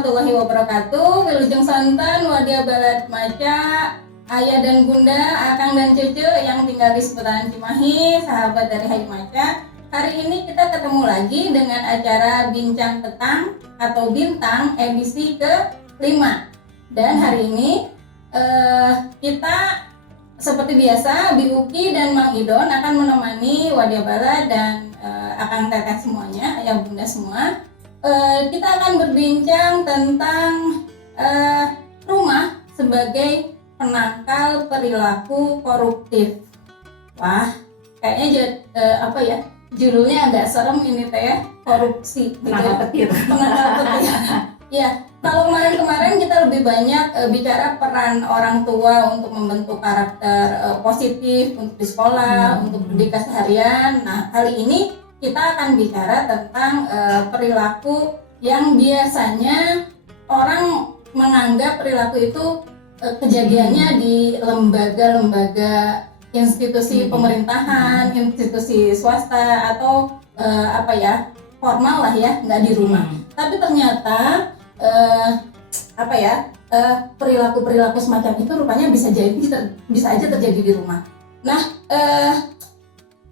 warahmatullahi wabarakatuh. Wilujeng Santan, Wadia Balad Maca, ayah dan bunda, akang dan cucu yang tinggal di seputaran Cimahi, sahabat dari Hayu Maca. Hari ini kita ketemu lagi dengan acara Bincang Petang atau Bintang edisi ke-5. Dan hari ini kita seperti biasa, Biuki dan Mang Idon akan menemani Wadia Bala dan akang teteh semuanya, ayah bunda semua. Kita akan berbincang tentang rumah sebagai penangkal perilaku koruptif. Wah, kayaknya judulnya agak serem ini teh ya, korupsi. Penangkal petir. Penangkal petir. Ya, kalau kemarin kita lebih banyak bicara peran orang tua untuk membentuk karakter positif untuk di sekolah, untuk di keseharian. Nah, kali ini kita akan bicara tentang perilaku yang biasanya orang menganggap perilaku itu kejadiannya di lembaga-lembaga institusi pemerintahan, institusi swasta atau formal lah ya, nggak di rumah. Tapi ternyata perilaku semacam itu rupanya bisa aja terjadi di rumah. Nah,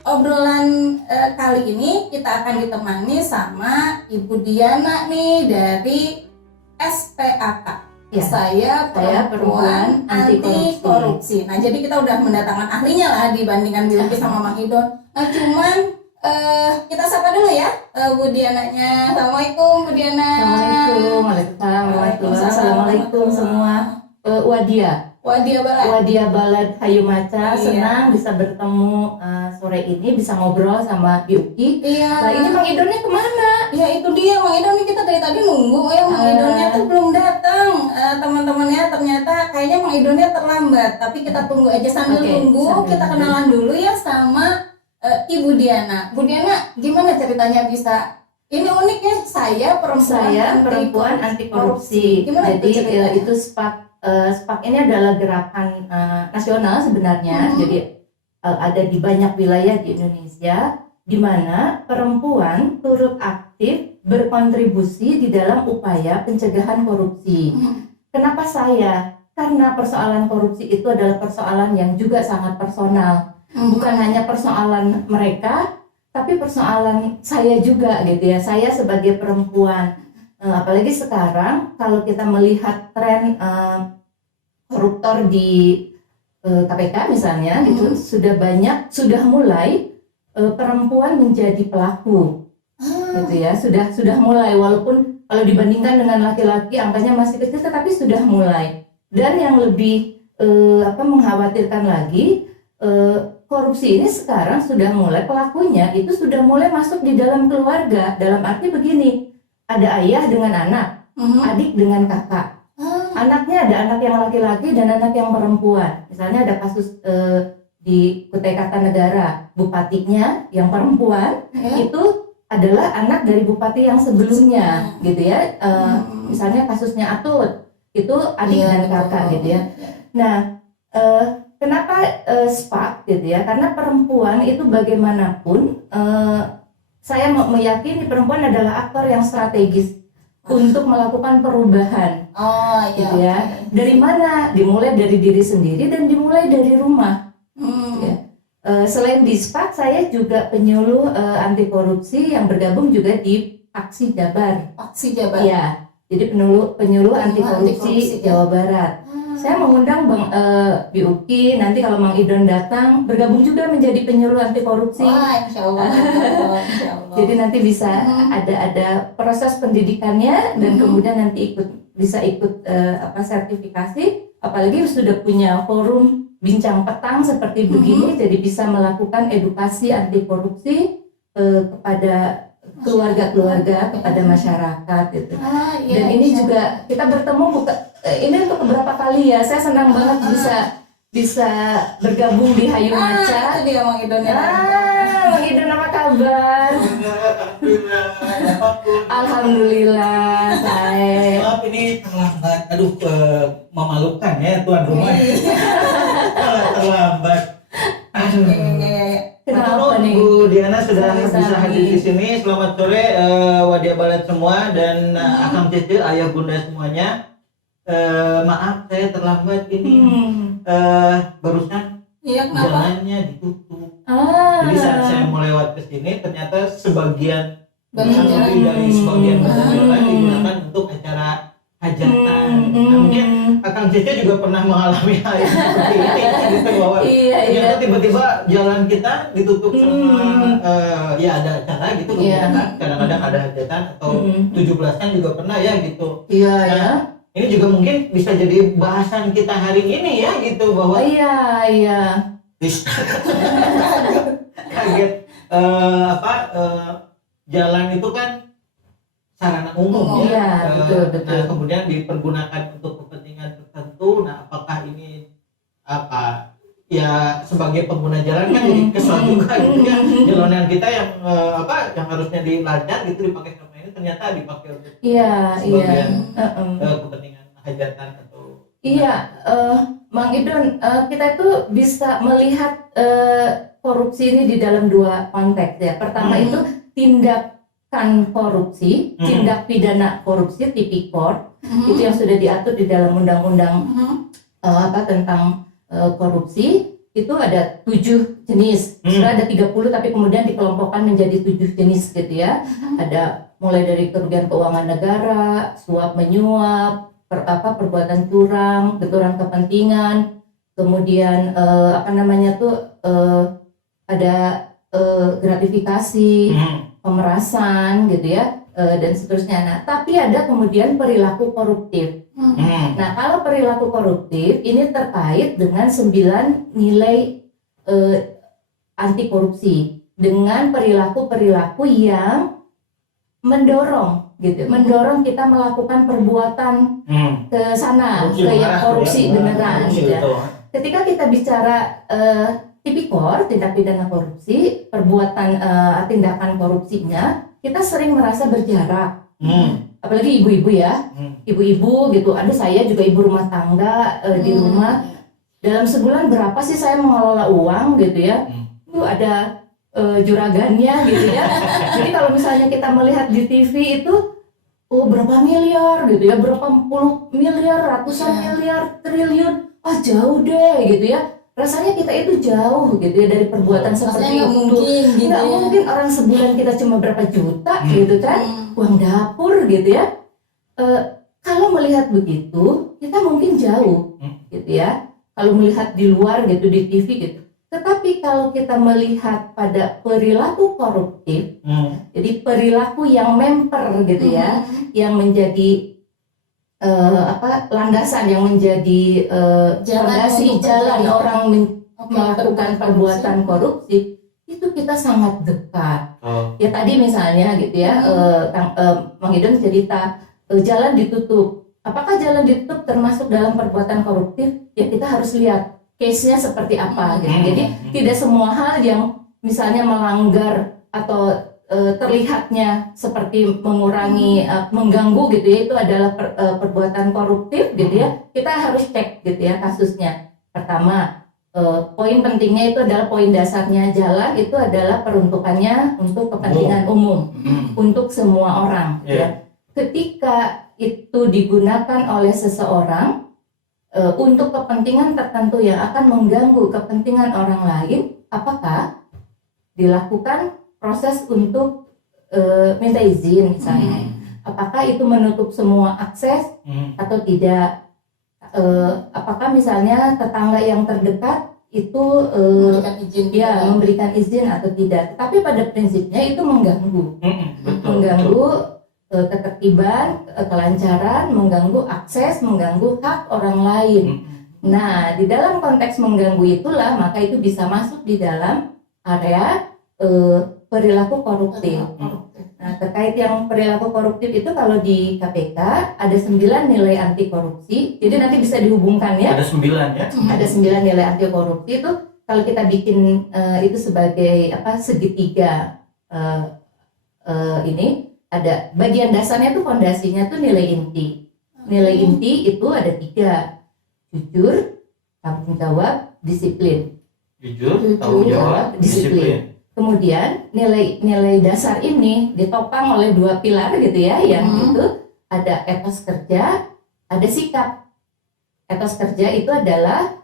obrolan kali ini kita akan ditemani sama Ibu Diana nih dari SPAK. Ya, saya perempuan anti korupsi. Nah, jadi kita udah mendatangkan ahlinya lah dibandingkan Biuki sama Mang Idon. Nah, cuman kita sapa dulu ya Bu Diananya. Assalamualaikum Bu Diana. Assalamualaikum. Assalamualaikum semua. Wadia Balad Hayu Maca. Iya. Senang bisa bertemu sore ini, bisa ngobrol sama Biuki. Iya. Nah, ini Mang Idonnya kemana? Ya itu dia, Mang Idon nih, kita dari tadi nunggu Mang Idonnya tuh belum datang. Teman-temannya ternyata kayaknya Mang Idonnya terlambat. Tapi kita tunggu aja sambil nunggu. Kita kenalan dulu ya sama Ibu Diana. Bu Diana, gimana ceritanya bisa? Ini unik ya, saya perempuan anti korupsi. Gimana Jadi itu itu SPAK ini adalah gerakan nasional sebenarnya. Jadi ada di banyak wilayah di Indonesia di mana perempuan turut aktif berkontribusi di dalam upaya pencegahan korupsi. Kenapa saya? Karena persoalan korupsi itu adalah persoalan yang juga sangat personal. Bukan hanya persoalan mereka, tapi persoalan saya juga gitu ya. Saya sebagai perempuan, apalagi sekarang kalau kita melihat tren koruptor di KPK misalnya gitu, sudah mulai perempuan menjadi pelaku gitu ya. Sudah mulai, walaupun kalau dibandingkan dengan laki-laki angkanya masih kecil, tetapi sudah mulai. Dan yang lebih mengkhawatirkan lagi, korupsi ini sekarang sudah mulai, pelakunya itu sudah mulai masuk di dalam keluarga. Dalam arti begini, ada ayah dengan anak, adik dengan kakak. Anaknya ada anak yang laki-laki dan anak yang perempuan. Misalnya ada kasus di Kutai Kartanegara, bupatinya yang perempuan itu adalah anak dari bupati yang sebelumnya gitu ya. Misalnya kasusnya Atut, itu adik dan kakak gitu ya. Nah, kenapa SPAK gitu ya? Karena perempuan itu bagaimanapun, saya meyakini perempuan adalah aktor yang strategis untuk melakukan perubahan. Gitu ya. Dari mana? Dimulai dari diri sendiri dan dimulai dari rumah. Ya. Selain di SPAK, saya juga penyuluh anti korupsi yang bergabung juga di Aksi Jabar. Ya. Jadi penyuluh anti korupsi Jawa Barat. Saya mengundang Bang Biuki, nanti kalau Mang Idon datang bergabung juga menjadi penyuluh anti korupsi. Insya Allah. Jadi nanti bisa ada proses pendidikannya dan kemudian nanti bisa ikut sertifikasi. Apalagi sudah punya forum bincang petang seperti begini, jadi bisa melakukan edukasi anti korupsi kepada keluarga-keluarga, kepada masyarakat gitu. Dan ini juga kita bertemu ini untuk beberapa kali ya. Saya senang banget bisa bergabung di Hayu Maca. Itu dia Mang Idon ya. Mang Idon, apa kabar? Alhamdulillah, baik. Maaf ini terlambat. Aduh, memalukan ya tuan rumah. Terlambat. Aduh. Kenapa nih? Bu Diana sudah Sami-sami. bisa hadir di sini. Selamat sore Wadia Balet semua dan Akang Cece, ayah bunda semuanya. Maaf saya terlambat ini. Barusan Iya, kenapa? jalannya ditutup. Ah. Jadi saat saya mau lewat ke sini ternyata sebagian Bagian jalan. lebih dari sebagian badan jalan digunakan untuk acara hajatan. Nah, mungkin Akang Cece juga pernah mengalami hal yang seperti ini gitu, bahwa Iya, ternyata iya. tiba-tiba jalan kita ditutup sama ya ada acara gitu Iya. kan. Kadang-kadang ada hajatan atau 17-an juga pernah ya gitu. Iya, Nah, ya. ini juga mungkin bisa jadi bahasan kita hari ini ya gitu, bahwa Iya, iya. kaget jalan itu kan sarana umum ya. Iya, betul, betul. Nah, kemudian dipergunakan untuk kepentingan tertentu. Nah, apakah ini ya sebagai pengguna jalan kan jadi kesal juga gitu ya. Jalanan kita yang yang harusnya dilancar gitu dipakai sama ini ternyata dipakai untuk Iya, sebagian iya. kepentingan hajatan atau Iya, Mang Idon, kita itu bisa melihat korupsi ini di dalam dua konteks ya. Pertama itu tindakan korupsi, tindak pidana korupsi tipikor, itu yang sudah diatur di dalam undang-undang tentang korupsi. Itu ada 7 jenis. Sudah ada 30 tapi kemudian dikelompokkan menjadi 7 jenis gitu ya. Ada mulai dari kerugian keuangan negara, suap menyuap, perbuatan curang, benturan kepentingan, kemudian ada gratifikasi, pemerasan gitu ya, dan seterusnya. Nah, tapi ada kemudian perilaku koruptif. Nah, kalau perilaku koruptif ini terkait dengan 9 nilai anti korupsi, dengan perilaku-perilaku yang mendorong kita melakukan perbuatan ke sana, ke yang korupsi beneran gitu ya. Ketika kita bicara tipikor, tindak pidana korupsi, perbuatan tindakan korupsinya, kita sering merasa berjarak. Apalagi ibu-ibu ya, ibu-ibu gitu. Aduh, saya juga ibu rumah tangga di rumah. Dalam sebulan berapa sih saya mengelola uang gitu ya? Itu ada juragannya gitu ya. Jadi kalau misalnya kita melihat di TV itu berapa miliar gitu ya, berapa puluh miliar, ratusan miliar, triliun, jauh deh gitu ya. Rasanya kita itu jauh gitu ya dari perbuatan seperti itu. Nggak mungkin orang sebulan kita cuma berapa juta gitu kan, uang dapur gitu ya. Kalau melihat begitu, kita mungkin jauh gitu ya. Kalau melihat di luar gitu, di TV gitu. Tetapi kalau kita melihat pada perilaku koruptif, jadi perilaku yang memper gitu ya, yang menjadi landasan, yang menjadi fondasi jalan orang melakukan perbuatan korupsi, itu kita sangat dekat. Ya tadi misalnya gitu ya, Mang Idon cerita jalan ditutup. Apakah jalan ditutup termasuk dalam perbuatan koruptif? Ya kita harus lihat case-nya seperti apa gitu. Jadi tidak semua hal yang misalnya melanggar atau terlihatnya seperti mengurangi, mengganggu gitu ya, itu adalah perbuatan koruptif gitu ya. Kita harus cek gitu ya kasusnya. Pertama, poin pentingnya itu adalah poin dasarnya, jalan itu adalah peruntukannya untuk kepentingan umum, untuk semua orang gitu ya. Ketika itu digunakan oleh seseorang untuk kepentingan tertentu yang akan mengganggu kepentingan orang lain, apakah dilakukan proses untuk minta izin misalnya? Apakah itu menutup semua akses atau tidak? Apakah misalnya tetangga yang terdekat itu memberikan izin atau tidak? Tapi pada prinsipnya itu mengganggu, ketertiban, kelancaran, mengganggu akses, mengganggu hak orang lain. Nah, di dalam konteks mengganggu itulah maka itu bisa masuk di dalam area perilaku koruptif. Nah, terkait yang perilaku koruptif itu kalau di KPK ada 9 nilai anti korupsi. Jadi nanti bisa dihubungkan ya. Ada 9 ya. Ada 9 nilai anti korupsi itu kalau kita bikin itu sebagai segitiga ini. Ada bagian dasarnya tuh, fondasinya tuh nilai inti. Nilai inti itu ada 3: jujur, tanggung jawab, disiplin. Jujur, tanggung jawab, disiplin. kemudian nilai dasar ini ditopang oleh 2 pilar gitu ya, yang itu ada etos kerja, ada sikap. Etos kerja itu adalah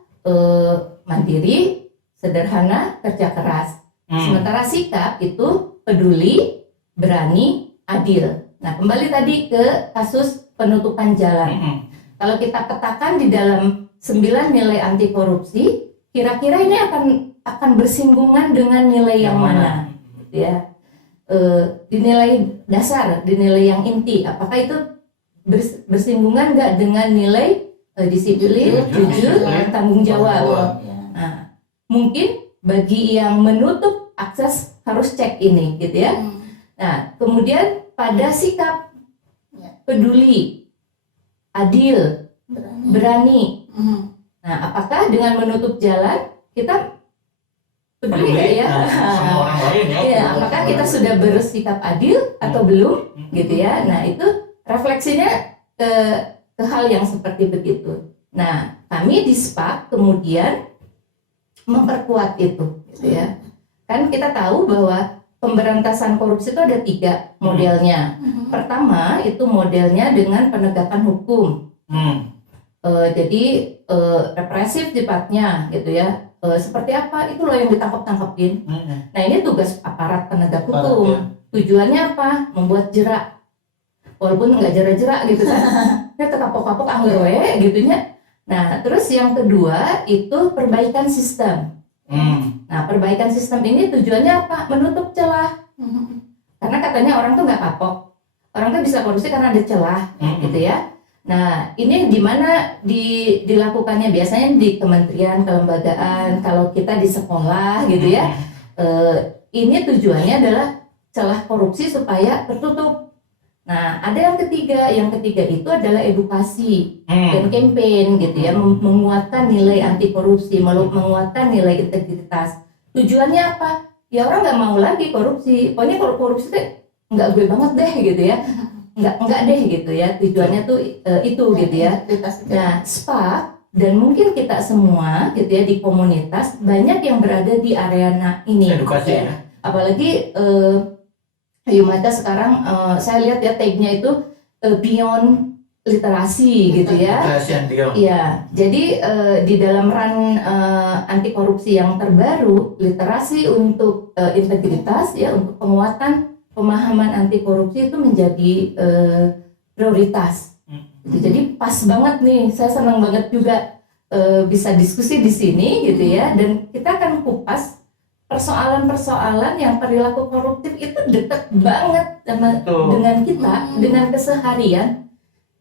mandiri, sederhana, kerja keras. Sementara sikap itu peduli, berani, adil. Nah, kembali tadi ke kasus penutupan jalan. Kalau kita katakan di dalam 9 nilai anti korupsi, kira-kira ini akan bersinggungan dengan nilai yang mana? Gitu ya. Di nilai dasar, di nilai yang inti, apakah itu bersinggungan nggak dengan nilai disiplin, jujur, tanggung jawab? Nah, mungkin bagi yang menutup akses harus cek ini, gitu ya. Nah, kemudian pada sikap peduli, adil, berani. Nah, apakah dengan menutup jalan kita peduli nggak ya? Sama orang lain ya. Ya, apakah kita sudah bersikap adil atau belum, gitu ya? Nah, itu refleksinya ke hal yang seperti begitu. Nah, kami di SPAK kemudian memperkuat itu, gitu ya. Kan kita tahu bahwa pemberantasan korupsi itu ada 3 modelnya. Pertama itu modelnya dengan penegakan hukum. Jadi represif sifatnya, gitu ya. Seperti apa itu loh yang ditangkap-tangkapin. Nah, ini tugas aparat penegak hukum. Tujuannya apa? Membuat jerak. Walaupun nggak jerak-jerak gitu kan. Kita kapok-kapok anggar we gitunya. Nah, terus yang kedua itu perbaikan sistem. Nah, perbaikan sistem ini tujuannya apa? Menutup celah. Karena katanya orang tuh nggak kapok. Orang tuh bisa korupsi karena ada celah, gitu ya. Nah, ini di mana dilakukannya? Biasanya di kementerian, kelembagaan, kalau kita di sekolah gitu ya. Ini tujuannya adalah celah korupsi supaya tertutup. Nah, ada yang ketiga itu adalah edukasi dan campaign gitu ya, menguatkan nilai anti korupsi, menguatkan nilai integritas. Tujuannya apa? Ya orang nggak mau lagi korupsi. Pokoknya kalau korupsi tuh nggak gue banget deh gitu ya. Nggak deh gitu ya, tujuannya tuh itu gitu ya. Nah, SPAK dan mungkin kita semua gitu ya di komunitas banyak yang berada di arena ini Edukasi gitu ya. Apalagi Yumada sekarang saya lihat ya tagnya itu beyond literasi gitu ya. Iya, jadi di dalam run anti korupsi yang terbaru, literasi untuk integritas ya, untuk penguatan pemahaman anti korupsi itu menjadi prioritas. Jadi pas banget nih, saya senang banget juga bisa diskusi di sini gitu ya, dan kita akan kupas persoalan-persoalan yang perilaku koruptif itu dekat banget dengan kita, dengan keseharian.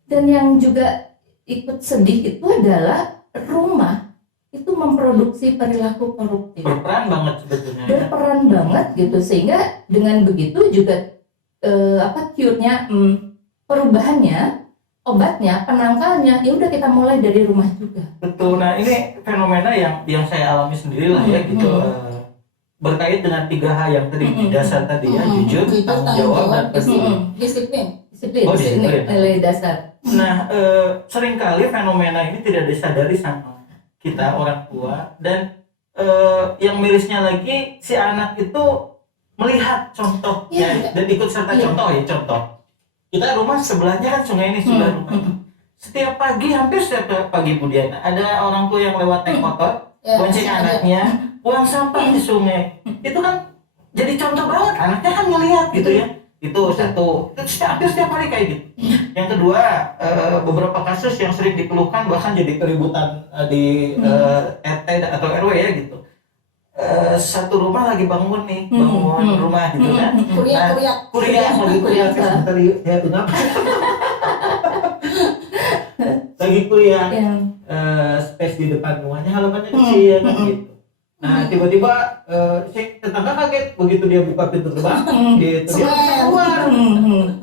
Dan yang juga ikut sedih itu adalah rumah itu memproduksi perilaku koruptif. Berperan banget sebetulnya. Berperan banget gitu, sehingga dengan begitu juga cure-nya, perubahannya, obatnya, penangkalnya, ya udah kita mulai dari rumah juga. Betul. Nah, ini fenomena yang saya alami sendiri lah ya gitu. Berkait dengan 3 hal yang tadi di dasar tadi ya, jujur, tanggung jawab, dan peduli. Disiplin. Nilai dasar. Nah, seringkali fenomena ini tidak disadari sama kita orang tua, dan yang mirisnya lagi si anak itu melihat contoh dan ikut serta contoh. Kita rumah sebelahnya kan sungai ini, sebelah rumah. Setiap pagi, hampir setiap pagi Budiana, ada orang tua yang lewat naik motor, bonceng anaknya, buang sampah di sungai. Itu kan jadi contoh banget, anaknya kan ngelihat gitu ya. Itu satu, itu hampir setiap hari kayak gitu. Yang kedua, beberapa kasus yang sering dikeluhkan bahkan jadi keributan di RT atau RW ya gitu. Satu rumah lagi bangun rumah gitu kan. Kuliah sebentar yuk, ya kenapa? Lagi kuliah, space di depan rumahnya halamannya kecil gitu. Nah, tiba-tiba si tetangga kaget begitu dia buka pintu gerbang, gitu dia keluar.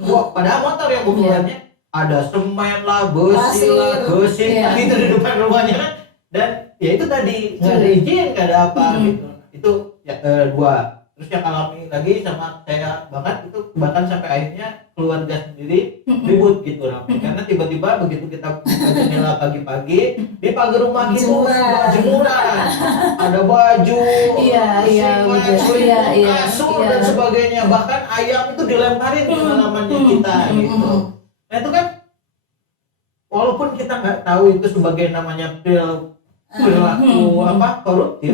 Wah, padahal motor yang bukuannya ada semen lah, besi lah, gosip gitu di depan rumahnya kan. Dan ya itu tadi nggak ada izin, nggak ada apa gitu. Itu ya, 2. terus yang alami lagi sama saya banget itu bahkan sampai akhirnya keluarga sendiri ribut gitu rame karena tiba-tiba begitu kita buka jendela pagi-pagi di pagar rumah itu jemuran, ada baju, Iya, selimut, betul. Iya, kasur dan sebagainya, bahkan ayam itu dilemparin ke halamannya kita gitu. Nah itu kan walaupun kita nggak tahu itu sebagai namanya perilaku koruptif,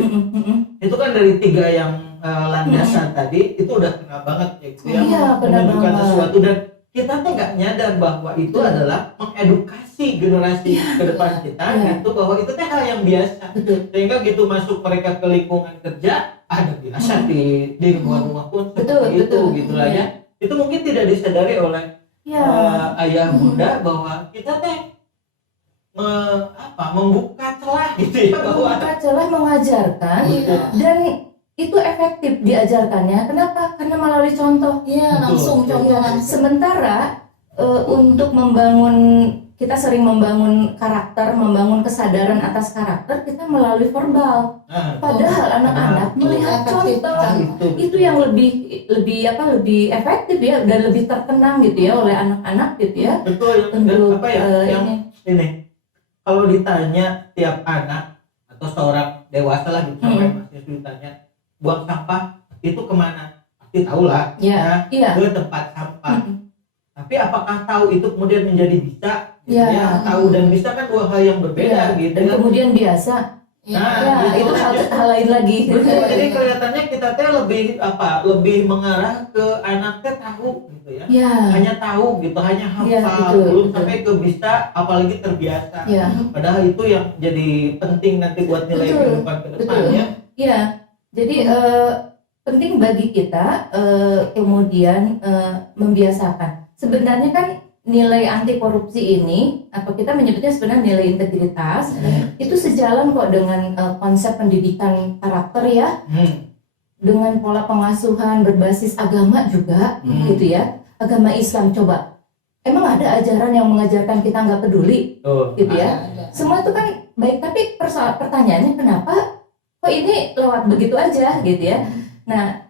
itu kan dari 3 yang landasan tadi itu udah kena banget ya, gitu ya, Iya, kena menunjukkan banget. sesuatu dan kita tuh nggak nyadar bahwa itu adalah mengedukasi generasi ke depan kita gitu bahwa itu teh hal yang biasa. Betul. Sehingga gitu masuk mereka ke lingkungan kerja ada biasa di rumah-rumah pun Betul, seperti itu betul. gitu lah ya. Itu mungkin tidak disadari oleh ayah bunda bahwa kita teh membuka celah gitu ya, bahwa Membuka celah mengajarkan dan itu efektif diajarkannya. Kenapa? Karena melalui contoh. Iya, langsung contoh langsung. Sementara untuk kita sering membangun karakter, membangun kesadaran atas karakter kita melalui verbal. Padahal anak-anak melihat contoh itu yang lebih efektif ya dan lebih terkenang gitu ya oleh anak-anak gitu ya. Betul. Untuk yang ini kalau ditanya tiap anak atau seorang dewasa lah gitu sampai masih ditanya buang sampah itu kemana, pasti tahu lah ke tempat sampah. Tapi apakah tahu itu kemudian menjadi bisa gitu ya, tahu dan bisa kan 2 hal yang berbeda gitu dan kemudian biasa itu hal lain lagi. Jadi kelihatannya kita teh lebih mengarah ke anak teh tahu gitu ya. Hanya tahu gitu, hanya hafal, belum sampai ke bisa apalagi terbiasa. Padahal itu yang jadi penting nanti buat nilai kehidupan ke depannya. Iya. Jadi penting bagi kita kemudian membiasakan. Sebenarnya kan nilai anti korupsi ini, atau kita menyebutnya sebenarnya nilai integritas, itu sejalan kok dengan konsep pendidikan karakter ya, dengan pola pengasuhan berbasis agama juga, gitu ya. Agama Islam coba, emang ada ajaran yang mengajarkan kita nggak peduli, gitu ya. Semua itu kan baik, tapi pertanyaannya kenapa kok ini lewat begitu aja, gitu ya. Nah,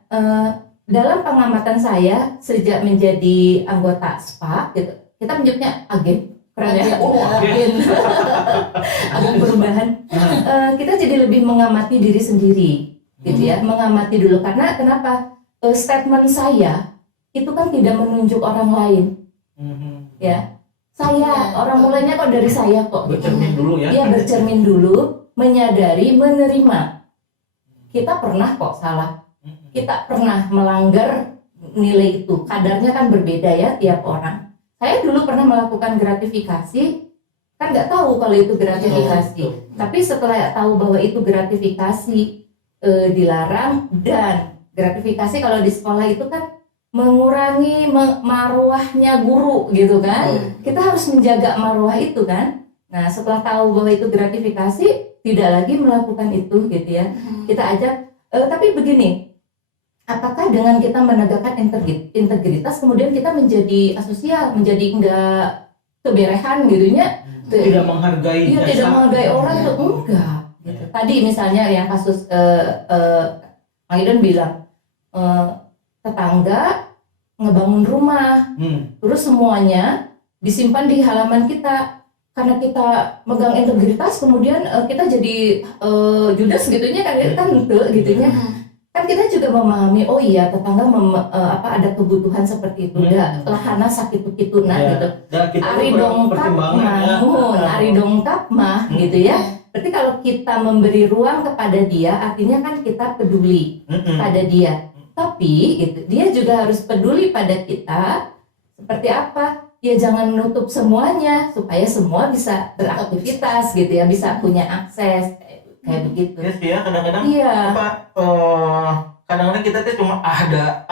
dalam pengamatan saya sejak menjadi anggota SPAK gitu, kita menyebutnya agen, keren ya, agen perubahan. Kita jadi lebih mengamati diri sendiri, gitu ya, mengamati dulu karena kenapa? Statement saya itu kan tidak menunjuk orang lain, ya. Saya orang mulainya kok dari saya kok. Bercermin dulu ya. Iya, bercermin dulu, menyadari, menerima. Kita pernah kok salah. Kita pernah melanggar nilai itu. Kadarnya kan berbeda ya tiap orang. Saya dulu pernah melakukan gratifikasi, kan nggak tahu kalau itu gratifikasi. Tapi setelah tahu bahwa itu gratifikasi dilarang, dan gratifikasi kalau di sekolah itu kan mengurangi marwahnya guru gitu kan. Kita harus menjaga marwah itu kan. Nah setelah tahu bahwa itu gratifikasi, tidak lagi melakukan itu gitu ya. Kita ajak, tapi begini. Apakah dengan kita menegakkan integritas kemudian kita menjadi asosial, menjadi enggak keberehan gitunya? Tidak menghargai jasa. Tidak menghargai orang tuh enggak. Gitu. Tadi misalnya yang kasus Maiden bilang tetangga ngebangun rumah, terus semuanya disimpan di halaman kita. Karena kita megang integritas, kemudian kita jadi judes gitunya kan gitunya. Kan kita juga memahami, oh iya tetangga ada kebutuhan seperti itu, lahana sakit kituna gitu. Ari dongkap mah gitu ya. Berarti kalau kita memberi ruang kepada dia, artinya kan kita peduli pada dia. Tapi gitu, dia juga harus peduli pada kita. Seperti apa? Ya jangan menutup semuanya supaya semua bisa beraktivitas gitu ya, bisa punya akses. Kayak begitu. Ya sih ya, kadang-kadang kadang-kadang kita tuh cuma ada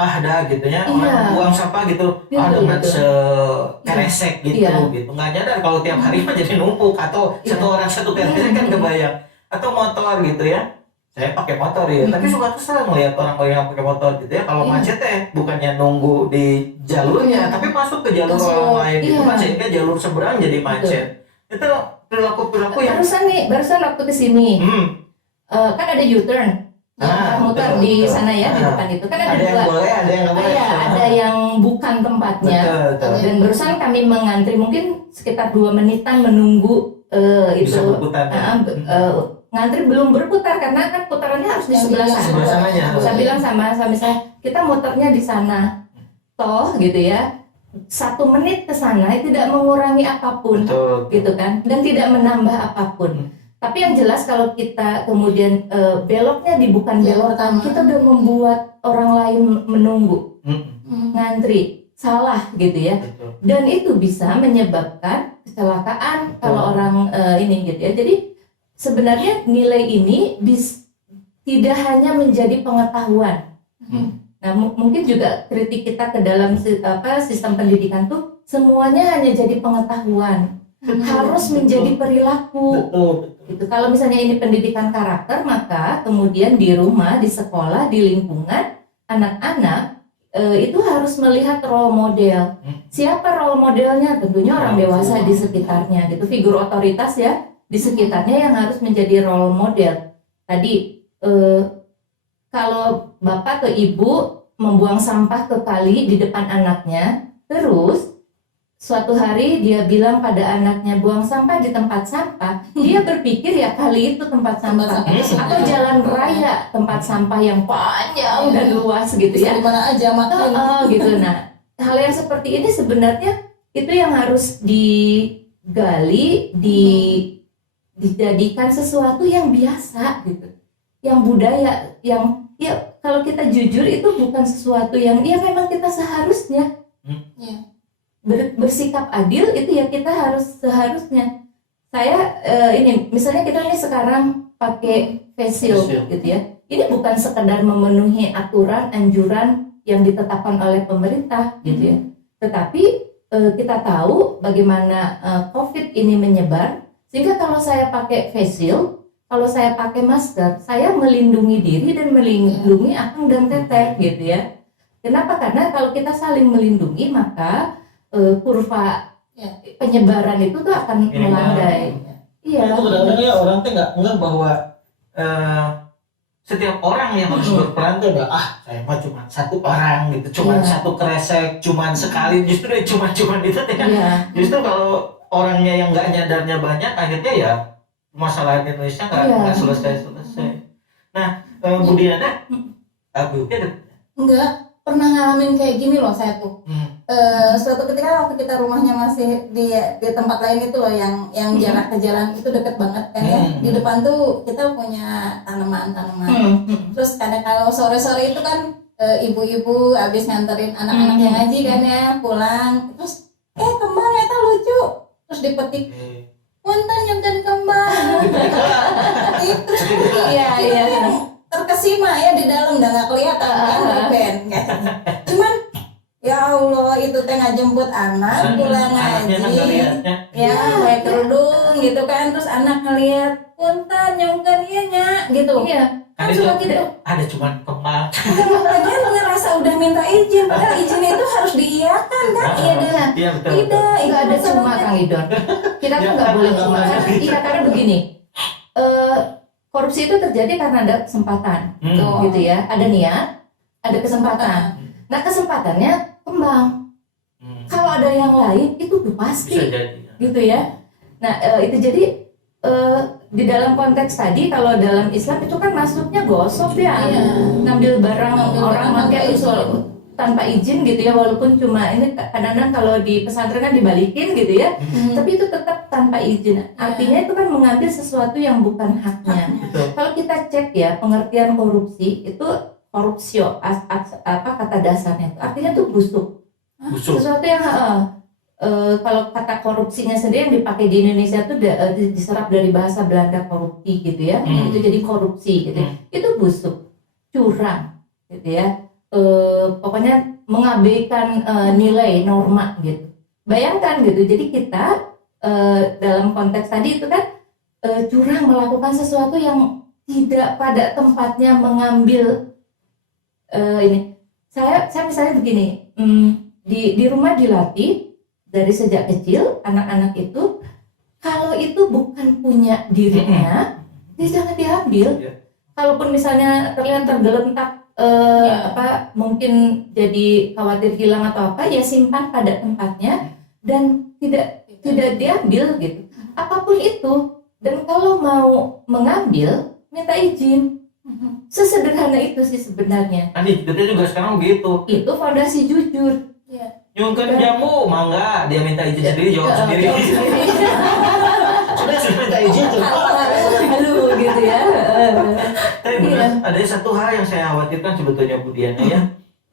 gitu ya, orang buang sampah gitu, dengan sekeresek gitu, gitu. Nggak nyadar kalau tiap hari mah jadi numpuk, atau satu orang satu keresek kan kebayang, atau motor gitu ya. Saya pakai motor ya, tapi suka kesel melihat orang-orang yang pakai motor gitu ya. Kalau macet bukannya nunggu di jalurnya, tapi masuk ke jalur orang lain gitu kan, sehingga jalur seberang jadi macet. Itu perilaku yang barusan waktu kesini kan ada U-turn. muter betul, di betul. sana ya, di depan itu kan ada Ada yang dua. boleh, ada yang nggak boleh. Iya, ada yang bukan tempatnya. Betul. Dan barusan kami mengantri mungkin sekitar 2 menitan menunggu Bisa itu berputar. ngantri belum berputar karena kan putarannya harus di sebelah sana. Sebelah sananya. Saya bilang sama saya, kita muternya di sana. Toh gitu ya. 1 menit ke sana tidak mengurangi apapun. Betul. Gitu kan, dan tidak menambah apapun. Tapi yang jelas kalau kita kemudian beloknya di bukan belok utama, kita udah membuat orang lain menunggu, ngantri, salah gitu ya. Betul. Dan itu bisa menyebabkan kecelakaan kalau orang ini gitu ya. Jadi sebenarnya nilai ini tidak hanya menjadi pengetahuan. Nah, mungkin juga kritik kita ke dalam sistem pendidikan tuh semuanya hanya jadi pengetahuan. Harus menjadi perilaku. Betul. Gitu. Kalau misalnya ini pendidikan karakter, maka kemudian di rumah, di sekolah, di lingkungan anak-anak itu harus melihat role model. Siapa role modelnya? Tentunya orang dewasa di sekitarnya, gitu. Figur otoritas ya di sekitarnya yang harus menjadi role model. Tadi kalau bapak atau ibu membuang sampah ke kali di depan anaknya, terus suatu hari dia bilang pada anaknya buang sampah di tempat sampah, dia berpikir ya kali itu tempat sampah atau jalan raya tempat sampah yang panjang dan luas gitu ya. Di mana aja makan. Gitu. Nah, hal yang seperti ini sebenarnya itu yang harus digali, dijadikan sesuatu yang biasa gitu, yang budaya, yang ya kalau kita jujur itu bukan sesuatu yang ya memang kita seharusnya. Bersikap adil itu ya kita harus seharusnya. Saya ini misalnya kita ini sekarang pakai face shield gitu ya. Ini bukan sekedar memenuhi aturan anjuran yang ditetapkan oleh pemerintah gitu ya. Tetapi kita tahu bagaimana COVID ini menyebar, sehingga kalau saya pakai face shield, kalau saya pakai masker, saya melindungi diri dan melindungi akang dan teteh gitu ya. Kenapa? Karena kalau kita saling melindungi maka kurva penyebaran itu tuh akan melandai. Iya. Itu kadang-kadang ya orang tuh nggak bahwa setiap orang yang harus berperan tuh saya mah cuma 1 orang gitu, cuma 1 kresek, cuma sekali, justru cuma itu ya. Justru kalau orangnya yang nggak nyadarnya banyak, akhirnya ya masalah Indonesia nggak selesai. Nah, Bu Diana, Bu ada Enggak pernah ngalamin kayak gini loh saya tuh. Suatu ketika waktu kita rumahnya masih di tempat lain itu loh yang jarak ke jalan itu deket banget kan ya. Di depan tuh kita punya tanaman. Terus kadang kalau sore-sore itu kan ibu-ibu habis nganterin anak-anak yang ngaji kan ya pulang. Terus kembang eta lucu. Terus dipetik. Punten nyemkan kembang. Itu terkesima ya di dalam udah nggak kelihatan kan Ben. Cuman ya Allah itu teh ngajemput anak pulang ngaji ya pakai kerudung gitu kan, terus anak ngeliat punten nyongkan iya nya gitu kan suka gitu ada cuman kembang lagian ngerasa udah minta izin padahal izin itu harus diiyakan kan. Iya nggak ada cuma Kang Idon, kita tuh nggak boleh cuma karena begini, korupsi itu terjadi karena ada kesempatan gitu ya, ada niat, ada kesempatan. Nah kesempatannya kembang. Kalau ada yang lain itu udah pasti gitu ya. Nah itu jadi di dalam konteks tadi kalau dalam Islam itu kan masuknya gosok ya, ngambil barang orang pakai itu tanpa izin gitu ya, walaupun cuma ini kadang-kadang kalau di pesantren kan dibalikin gitu ya, tapi itu tetap tanpa izin. Artinya itu kan mengambil sesuatu yang bukan haknya. Kalau kita cek ya pengertian korupsi itu korupsio, kata dasarnya itu artinya tuh busuk. Sesuatu yang kalau kata korupsinya sendiri yang dipakai di Indonesia itu diserap dari bahasa Belanda korupsi gitu ya. Itu jadi korupsi gitu. Itu busuk, curang gitu ya. Pokoknya mengabaikan nilai norma gitu. Bayangkan gitu. Jadi kita dalam konteks tadi itu kan curang, melakukan sesuatu yang tidak pada tempatnya, mengambil ini. Saya misalnya begini, di rumah dilatih dari sejak kecil anak-anak itu kalau itu bukan punya dirinya, dia jangan diambil. kalaupun misalnya terlihat tergeletak mungkin jadi khawatir hilang atau apa, ya simpan pada tempatnya dan tidak diambil gitu. Apapun itu. Dan kalau mau mengambil, minta izin. Sesederhana itu sih sebenarnya. Nanti juga sekarang begitu. Itu fondasi jujur. Nyungkan jamu, mangga, dia minta izin sendiri, jawab sendiri. Sudah minta izin tuh. Halo gitu ya. Tapi benar, ada satu hal yang saya khawatirkan sebetulnya Bu Diana ya.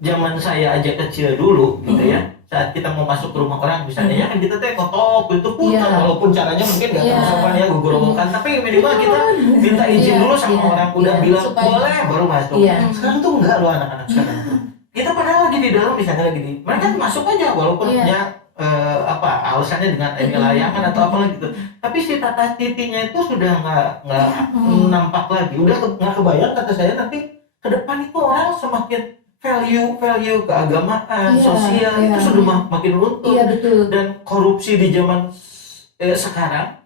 Zaman saya aja kecil dulu gitu ya. Saat kita mau masuk ke rumah orang misalnya ya kan kita kotok itu putar walaupun caranya mungkin nggak tersopan ya gugurkan, tapi minimal kita minta izin dulu sama orang udah bilang boleh baru masuk. Sekarang tuh enggak loh anak-anak sekarang. Kita padahal lagi di dalam misalnya lagi di mereka masuk aja walaupun alasannya dengan layangan atau apa gitu. Tapi si tata titinya itu sudah nggak nampak lagi. Udah nggak kebayang kata saya nanti ke depan itu orang semakin value keagamaan, sosial itu sudah makin runtuh. Betul. Dan korupsi di zaman sekarang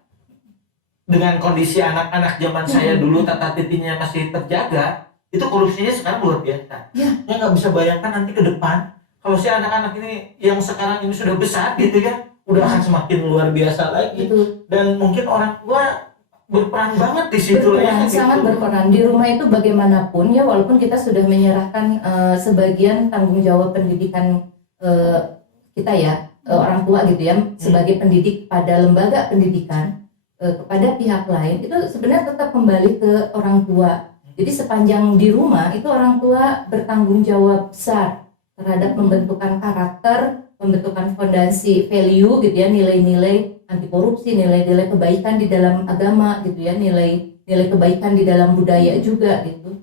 dengan kondisi anak-anak zaman saya dulu tata titinya masih terjaga, itu korupsinya sekarang luar biasa. Ya nggak bisa bayangkan nanti ke depan kalau si anak-anak ini yang sekarang ini sudah besar gitu ya, udah akan semakin luar biasa lagi. Betul. Dan mungkin orang tua berperan banget di situ ya. Sangat berperan di rumah itu bagaimanapun ya, walaupun kita sudah menyerahkan sebagian tanggung jawab pendidikan kita ya, orang tua gitu ya, sebagai pendidik pada lembaga pendidikan kepada pihak lain, itu sebenarnya tetap kembali ke orang tua. Jadi sepanjang di rumah itu orang tua bertanggung jawab besar terhadap pembentukan karakter, pembentukan fondasi value gitu ya, nilai-nilai anti korupsi, nilai-nilai kebaikan di dalam agama gitu ya, nilai kebaikan di dalam budaya juga gitu.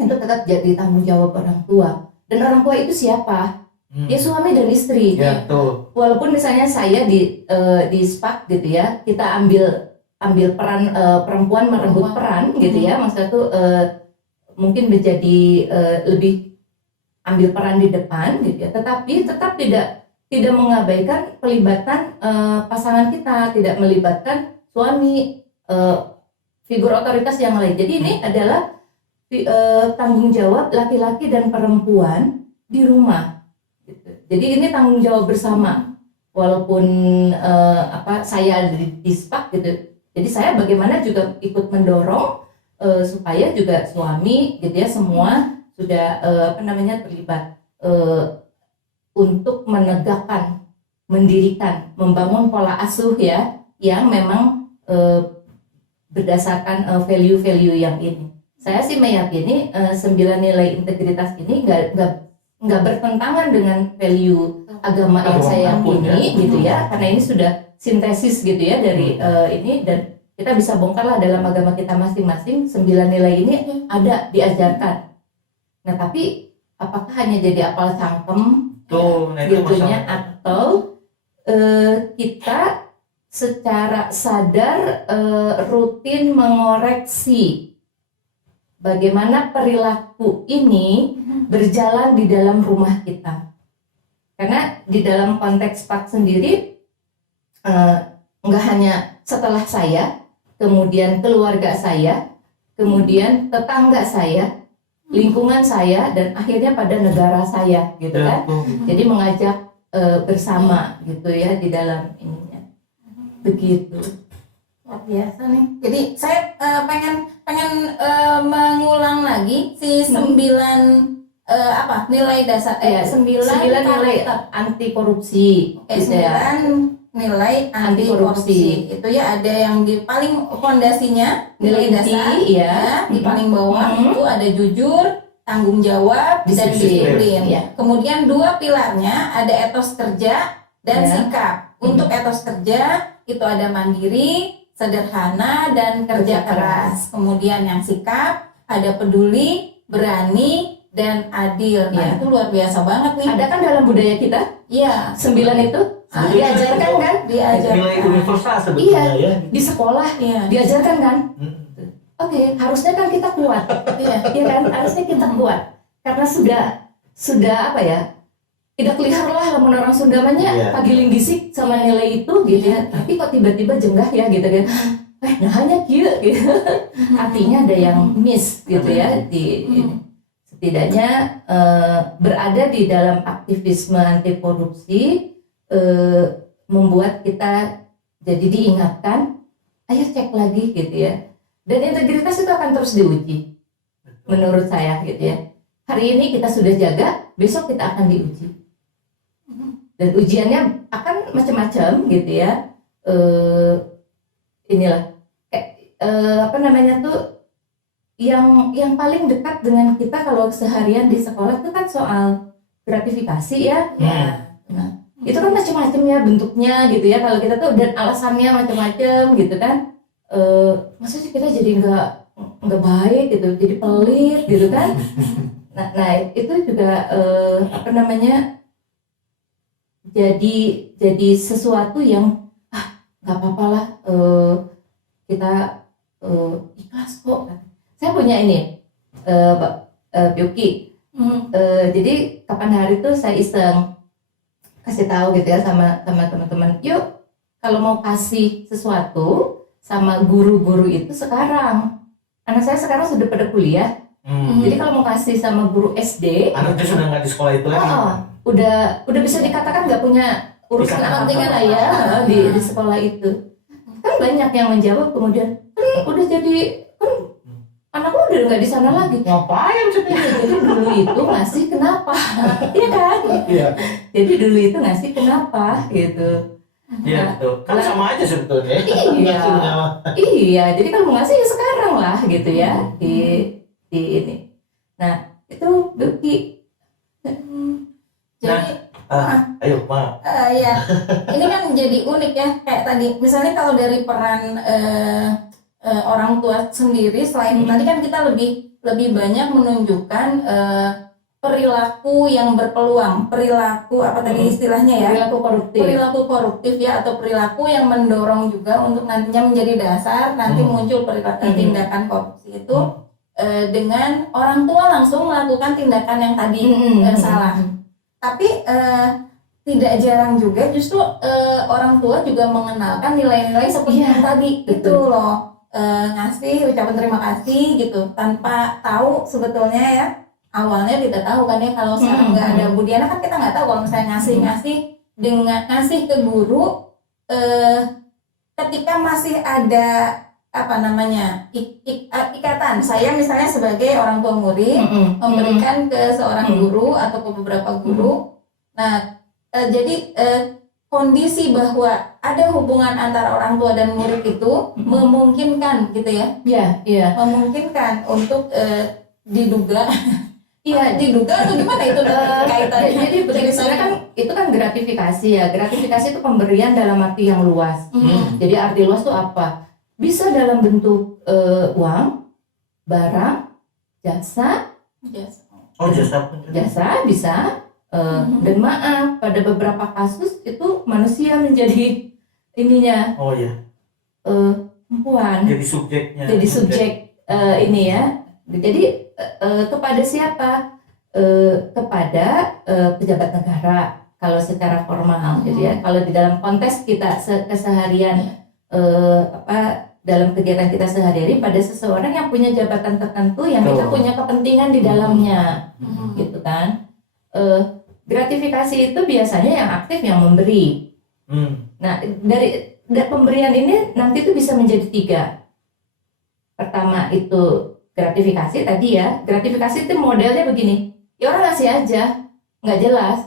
Itu tetap jadi tanggung jawab orang tua. Dan orang tua itu siapa? Ya suami dan istri. Ya, betul. Walaupun misalnya saya di SPAK gitu ya, kita ambil peran perempuan merebut peran gitu ya, maksudnya tuh mungkin menjadi lebih ambil peran di depan gitu ya, tetapi tetap tidak mengabaikan pelibatan pasangan kita, tidak melibatkan suami, figur otoritas yang lain. Jadi ini adalah tanggung jawab laki-laki dan perempuan di rumah. Gitu. Jadi ini tanggung jawab bersama. Walaupun saya di SPAK gitu, jadi saya bagaimana juga ikut mendorong supaya juga suami gitu ya semua sudah terlibat untuk menegakkan, mendirikan, membangun pola asuh ya yang memang berdasarkan value-value yang ini. Saya sih meyakini 9 nilai integritas ini nggak bertentangan dengan value agama yang saya yakini gitu ya, karena ini sudah sintesis gitu ya dari ini, dan kita bisa bongkarlah dalam agama kita masing-masing 9 nilai ini ada diajarkan. Nah tapi apakah hanya jadi apal cangkem gitunya, atau kita secara sadar rutin mengoreksi bagaimana perilaku ini berjalan di dalam rumah kita. Karena di dalam konteks SPAK sendiri nggak hanya setelah saya, kemudian keluarga saya, kemudian tetangga saya, lingkungan saya, dan akhirnya pada negara saya gitu kan. Jadi mengajak bersama gitu ya di dalam ininya. Begitu. Luar biasa nih. Jadi saya pengen mengulang lagi si 9 nilai dasar 9 nilai anti korupsi. 9 nilai anti korupsi. Itu ya ada yang di paling fondasinya nilai dasar ya, di paling bawah itu ada jujur, tanggung jawab, dan disiplin. Kemudian 2 pilarnya ada etos kerja dan sikap. Untuk etos kerja itu ada mandiri, sederhana, dan kerja keras. Kemudian yang sikap ada peduli, berani, dan adil. Nah itu luar biasa banget nih. Ada kan dalam budaya kita? Iya. 9 itu diajarkan kan? Diajarkan. Nilai universal sebetulnya ya. Di sekolah diajarkan kan? Oke, harusnya kan kita kuat. Iya kan? Harusnya kita kuat. Karena sudah apa ya? Tidak kelihatan lah lamun orang Sunda mah nya pagiling gisik sama nilai itu gitu ya. Tapi kok tiba-tiba jenggah ya gitu kan. nah hanya kieu gitu. Artinya ada yang miss gitu ya di setidaknya berada di dalam aktivisme anti korupsi membuat kita jadi diingatkan, ayo cek lagi gitu ya. Dan integritas itu akan terus diuji menurut saya gitu ya. Hari ini kita sudah jaga, besok kita akan diuji. Dan ujiannya akan macam-macam gitu ya. Inilah apa namanya tuh yang paling dekat dengan kita kalau seharian di sekolah itu kan soal gratifikasi ya. Nah, itu kan macam-macam ya bentuknya gitu ya. Kalau kita tuh dan alasannya macam-macam gitu kan. Maksudnya kita jadi nggak baik gitu, jadi pelit gitu kan. Nah itu juga apa namanya jadi sesuatu yang nggak apa-apa lah, kita ikhlas kok. Saya punya ini Bioki. Jadi kapan hari itu saya iseng kasih tahu gitu ya sama teman-teman, yuk kalau mau kasih sesuatu sama guru-guru itu sekarang. Anak saya sekarang sudah pada kuliah. Jadi kalau mau kasih sama guru SD, anaknya sudah nggak di sekolah itu lagi. Udah bisa dikatakan nggak punya urusan kepentingan lah ya di sekolah itu. Kan banyak yang menjawab kemudian, udah jadi kan anakku udah nggak di sana lagi. Ngapain sih? Jadi dulu itu ngasih kenapa? Iya kan? Iya. Jadi dulu itu ngasih kenapa gitu. Iya betul. Kan sama aja sebetulnya. Iya. Iya. Jadi kalau mau ngasih ya sekarang lah gitu ya di ini. Nah itu Duki. Jadi ayo maaf. ya ini kan jadi unik ya, kayak tadi misalnya kalau dari peran orang tua sendiri, selain tadi kan kita lebih banyak menunjukkan perilaku yang berpeluang, perilaku apa tadi istilahnya ya, perilaku koruptif ya, atau perilaku yang mendorong juga untuk nantinya menjadi dasar nanti muncul perilaku tindakan korupsi itu dengan orang tua langsung melakukan tindakan yang tadi salah. Tapi tidak jarang juga justru orang tua juga mengenalkan nilai-nilai seperti yang tadi itu loh, ngasih ucapan terima kasih gitu tanpa tahu sebetulnya ya, awalnya tidak tahu kan ya, kalau sekarang nggak ada Budiana kan kita nggak tahu kalau misalnya ngasih dengan ngasih ke guru ketika masih ada apa namanya ikatan saya misalnya sebagai orang tua murid memberikan ke seorang guru atau ke beberapa guru. Nah jadi kondisi bahwa ada hubungan antara orang tua dan murid itu memungkinkan gitu ya. Iya. Memungkinkan untuk diduga. Iya, diduga atau gimana itu kaitannya? Jadi begini, sebenarnya kan itu kan gratifikasi ya. Gratifikasi itu pemberian dalam arti yang luas. Jadi arti luas itu apa? Bisa dalam bentuk uang, barang, jasa. Oh jasa pun. Jasa bisa. Dan maaf, pada beberapa kasus itu manusia menjadi ininya. Oh iya. Perempuan. Jadi subjeknya. Jadi subjek ini ya. Jadi kepada siapa? Kepada pejabat negara kalau secara formal gitu ya. Kalau di dalam konteks kita keseharian dalam kegiatan kita sehari-hari pada seseorang yang punya jabatan tertentu yang kita punya kepentingan di dalamnya gitu kan. Gratifikasi itu biasanya yang aktif yang memberi. Nah dari pemberian ini nanti itu bisa menjadi 3. Pertama itu gratifikasi tadi ya. Gratifikasi itu modelnya begini, ya orang ngasih aja, nggak jelas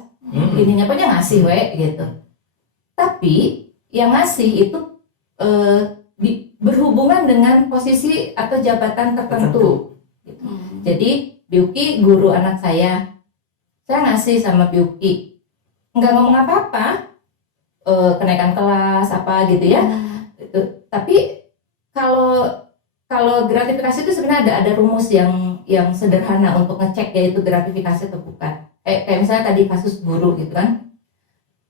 ininya pokoknya ngasih gitu. Tapi yang ngasih itu berhubungan dengan posisi atau jabatan tertentu gitu. Jadi Bioki guru anak saya ngasih sama Bioki, nggak ngomong apa-apa, kenaikan kelas apa gitu ya. Tapi kalau gratifikasi itu sebenarnya ada rumus yang sederhana untuk ngecek yaitu gratifikasi atau bukan. Kayak misalnya tadi kasus guru gitu kan.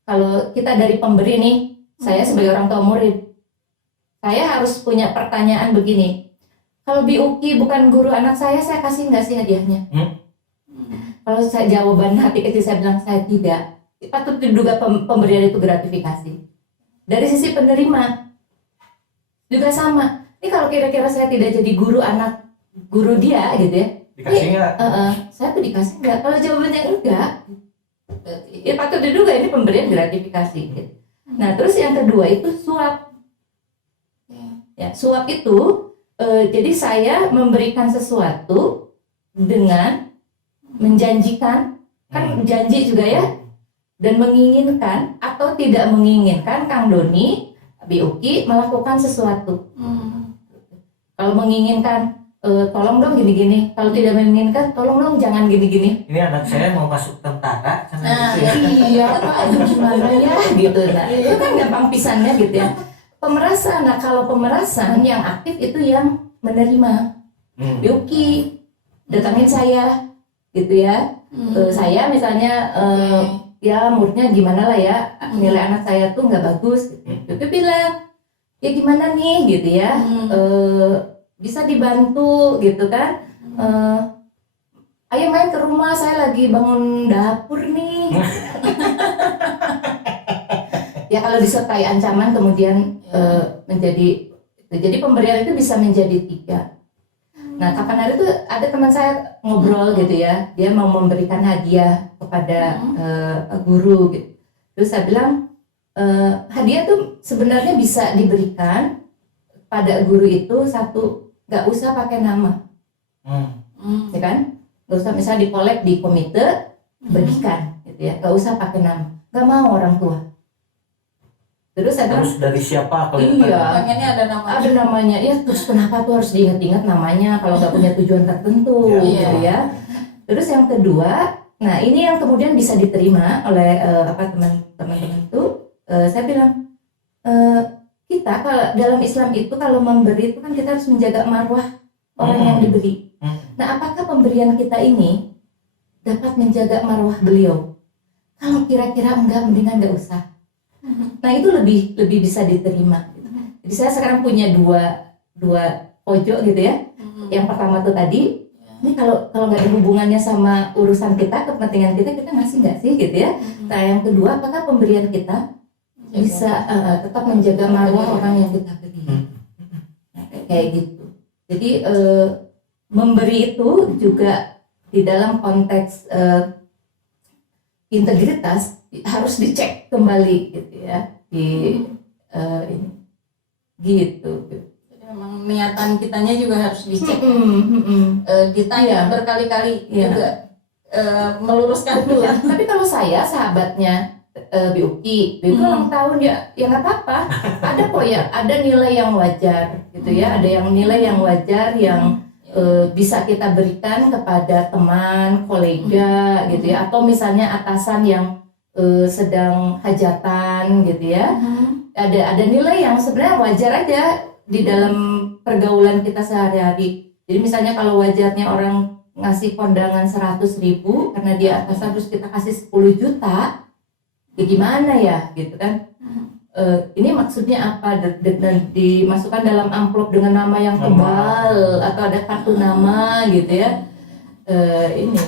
Kalau kita dari pemberi nih, saya sebagai orang tua murid, saya harus punya pertanyaan begini. Kalau Bioki bukan guru anak saya kasih nggak sih hadiahnya? Kalau saya jawaban hati kecil saya bilang saya tidak, patut diduga pemberian itu gratifikasi. Dari sisi penerima juga sama. ini kalau kira-kira saya tidak jadi guru dia gitu ya, Dikasih nggak? saya tuh dikasih nggak? Kalau jawabannya enggak, ya patut diduga ini pemberian gratifikasi gitu. Nah terus yang kedua itu suap. Ya, suap itu jadi saya memberikan sesuatu dengan menjanjikan, kan janji juga ya, dan menginginkan atau tidak menginginkan Kang Doni, Uki melakukan sesuatu. Kalau menginginkan, tolong dong gini-gini. Kalau tidak menginginkan, tolong dong jangan gini-gini. Ini anak saya mau masuk tentara, Nah, gitu ya. Iya, Pak, aduh gimana ya gitu. Nah, itu kan gampang pisannya gitu ya. Pemerasan. Nah, kalau pemerasan yang aktif itu yang menerima. Yuki datangin saya gitu ya. Saya misalnya ya moodnya gimana lah ya, nilai anak saya tuh nggak bagus gitu. Yuki bilang, ya gimana nih gitu ya, bisa dibantu gitu kan. Ayo main ke rumah, saya lagi bangun dapur nih. Ya kalau disertai ancaman kemudian menjadi, jadi pemberian itu bisa menjadi 3. Nah kapan hari itu ada teman saya ngobrol gitu ya, dia mau memberikan hadiah kepada guru gitu. Terus saya bilang hadiah tuh sebenarnya bisa diberikan pada guru itu satu, nggak usah pakai nama, ya kan? Nggak usah misalnya dipolek di komite bagikan gitu ya, nggak usah pakai nama, nggak mau orang tua. Terus saya bilang, Harus dari siapa? iya, pengennya ada namanya. ada namanya, ya terus kenapa tuh harus diingat-ingat namanya kalau nggak punya tujuan tertentu, Iya. gitu ya. Terus yang kedua, nah ini yang kemudian bisa diterima oleh teman-teman itu, saya bilang kita kalau dalam Islam itu kalau memberi itu kan kita harus menjaga marwah orang yang diberi. Nah apakah pemberian kita ini dapat menjaga marwah beliau? Kalau kira-kira enggak, mendingan nggak usah. Nah itu lebih bisa diterima. Jadi saya sekarang punya dua pojok gitu ya. Yang pertama tuh tadi, ini kalau nggak ada hubungannya sama urusan kita, kepentingan kita ngasih nggak sih gitu ya. Nah yang kedua, apakah pemberian kita bisa tetap menjaga marwah orang yang kita beri. Nah, kayak gitu. Jadi memberi itu juga di dalam konteks integritas harus dicek kembali gitu ya di ini gitu. Jadi memang niatan kitanya juga harus dicek. Iya. Ditanya berkali-kali Iya. juga meluruskan dulu. Tapi kalau saya sahabatnya Uki ulang tahun ya nggak apa-apa. Ada kok ya, ada nilai yang wajar gitu ya, ada yang nilai yang wajar yang bisa kita berikan kepada teman, kolega gitu ya, atau misalnya atasan yang sedang hajatan gitu ya. Ada nilai yang sebenarnya wajar aja di dalam pergaulan kita sehari-hari. Jadi misalnya kalau wajarnya orang ngasih kondangan 100.000 karena dia atasan terus kita kasih 10 juta, ya gimana ya gitu kan. Ini maksudnya apa, dan dimasukkan dalam amplop dengan nama yang tebal atau ada kartu nama gitu ya. Ini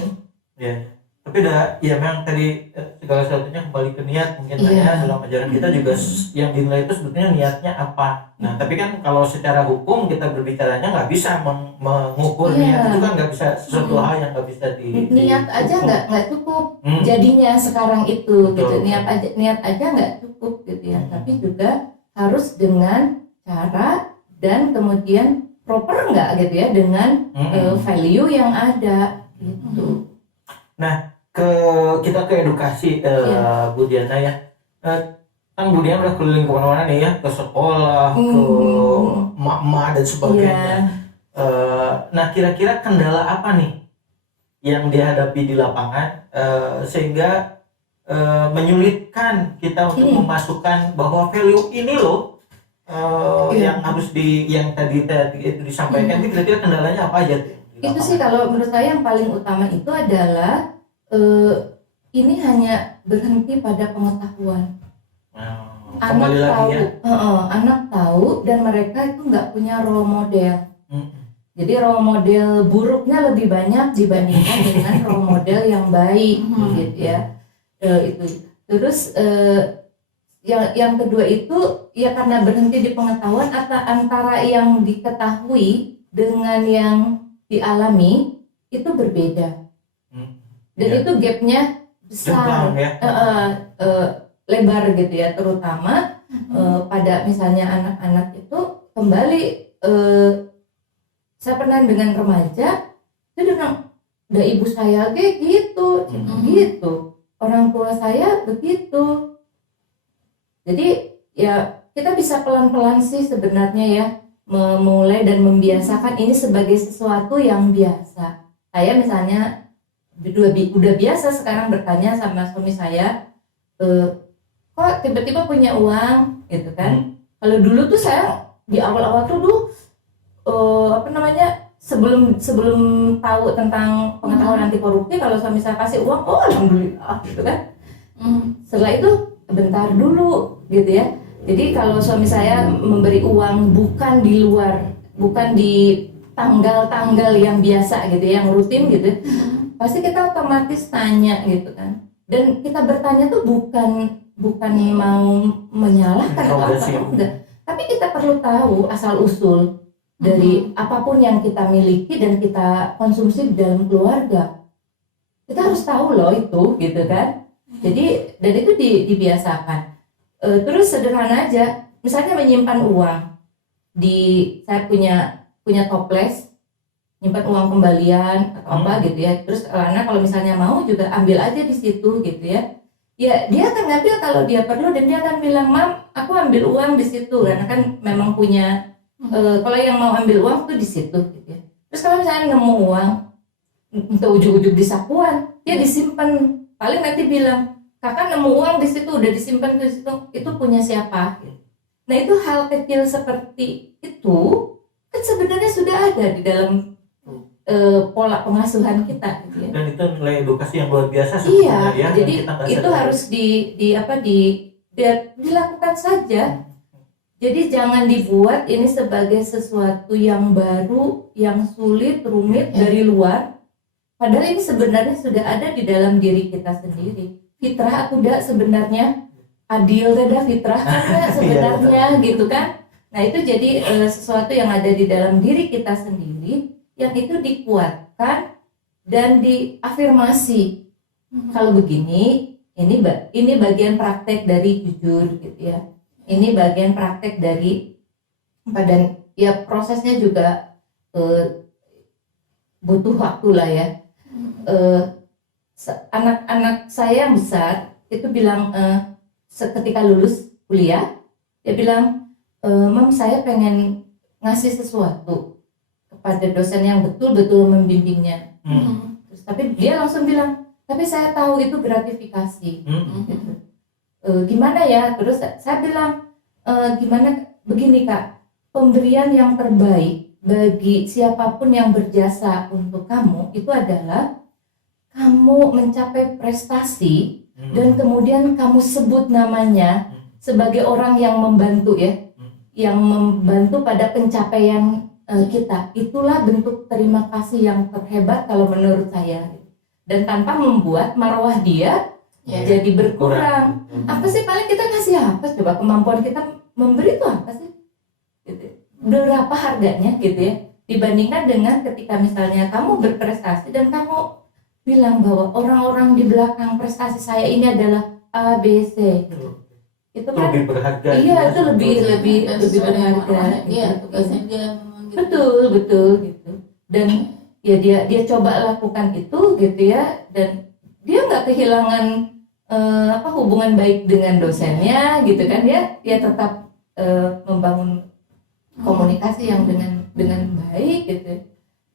Ya. Tapi ya memang tadi segala sesuatunya kembali ke niat mungkin Iya. ya, dalam ajaran kita juga yang dinilai itu sebetulnya niatnya apa. Nah tapi kan kalau secara hukum kita berbicaranya nggak bisa mengukur Iya. niat itu kan, nggak bisa sesuatu hal yang nggak bisa niat aja nggak cukup jadinya sekarang itu gitu. Niat aja nggak cukup gitu ya, tapi juga harus dengan cara dan kemudian proper nggak gitu ya, dengan value yang ada gitu. Nah kita ke edukasi Bu Diana ya. Kan Bu Diana udah keliling kemana-mana nih ya, ke sekolah, ke emak-emak dan sebagainya. Nah kira-kira kendala apa nih yang dihadapi di lapangan sehingga menyulitkan kita untuk memasukkan bahwa value ini loh yang harus yang tadi itu disampaikan. Itu kira-kira kendalanya apa aja tuh di Itu lapangan? sih kalau menurut saya yang paling utama itu adalah ini hanya berhenti pada pengetahuan. Kembali lagi ya. Anak tahu dan mereka itu nggak punya role model. Jadi role model buruknya lebih banyak dibandingkan dengan role model yang baik gitu ya. Itu terus yang kedua itu ya karena berhenti di pengetahuan antara yang diketahui dengan yang dialami itu berbeda. Dan Ya. itu gapnya besar, Jemplang, ya. lebar gitu ya, terutama pada misalnya anak-anak itu kembali, saya pernah dengan remaja dia bilang, "Udah ibu saya kayak gitu, gitu, orang tua saya begitu." Jadi ya kita bisa pelan-pelan sih sebenarnya ya memulai dan membiasakan ini sebagai sesuatu yang biasa. Saya misalnya udah biasa sekarang bertanya sama suami saya, kok tiba-tiba punya uang gitu kan. Kalau dulu tuh saya di awal-awal tuh sebelum tahu tentang pengetahuan anti korupsi, kalau suami saya kasih uang, oh alhamdulillah gitu kan. Setelah itu bentar dulu gitu ya. Jadi kalau suami saya memberi uang bukan di luar, bukan di tanggal-tanggal yang biasa gitu, yang rutin gitu, pasti kita otomatis tanya gitu kan. Dan kita bertanya tuh bukan mau menyalahkan atau apa, enggak. Tapi kita perlu tahu asal usul dari apapun yang kita miliki dan kita konsumsi di dalam keluarga. Kita harus tahu loh itu gitu kan. Jadi dan itu dibiasakan. Terus sederhana aja, misalnya menyimpan uang saya punya toples, nyimpan uang kembalian atau apa gitu ya. Terus anak kalau misalnya mau juga ambil aja di situ gitu ya. Ya dia akan ngambil kalau dia perlu, dan dia akan bilang, "Mam, aku ambil uang di situ," karena kan memang punya kalau yang mau ambil uang tuh di situ gitu ya. Terus kalau misalnya nemu uang untuk ujug-ujug di sakuan, dia disimpan. Paling nanti bilang, "Kakak nemu uang di situ, udah disimpan di situ, itu punya siapa?" Nah itu hal kecil seperti itu kan sebenarnya sudah ada di dalam pola pengasuhan kita gitu ya. Dan itu nilai edukasi yang luar biasa Iya, sebetulnya ya. jadi Kita nggak itu sadar. harus dilakukan saja. Jadi jangan dibuat ini sebagai sesuatu yang baru, yang sulit, rumit dari luar. Padahal ini sebenarnya sudah ada di dalam diri kita sendiri. Fitrah aku dah sebenarnya, adil dah fitrah kan sebenarnya gitu kan. Nah itu jadi sesuatu yang ada di dalam diri kita sendiri, yang itu dikuatkan dan diafirmasi. Kalau begini, ini bagian praktek dari jujur gitu ya. Ini bagian praktek dari dan ya prosesnya juga butuh waktu lah ya. Anak-anak saya yang besar itu bilang ketika lulus kuliah, dia bilang, "Mam, saya pengen ngasih sesuatu kepada dosen yang betul-betul membimbingnya." Terus, tapi dia langsung bilang, "Tapi saya tahu itu gratifikasi." Gitu. Gimana ya? Terus saya bilang, gimana begini Kak, pemberian yang terbaik bagi siapapun yang berjasa untuk kamu itu adalah kamu mencapai prestasi dan kemudian kamu sebut namanya sebagai orang yang membantu ya, yang membantu pada pencapaian kita. Itulah bentuk terima kasih yang terhebat kalau menurut saya, dan tanpa membuat marwah dia jadi berkurang. Apa sih paling kita ngasih apa? Coba kemampuan kita memberi itu apa sih? Gitu. Berapa harganya gitu ya? Dibandingkan dengan ketika misalnya kamu berprestasi dan kamu bilang bahwa orang-orang di belakang prestasi saya ini adalah A, B, C. Gitu. Itu kan lebih berharga. Iya, itu lebih berharga. Iya, Gitu. tugasnya dia memang gitu. Betul gitu. Dan ya dia coba lakukan itu gitu ya, dan dia nggak kehilangan hubungan baik dengan dosennya gitu kan, dia tetap membangun komunikasi yang dengan baik gitu.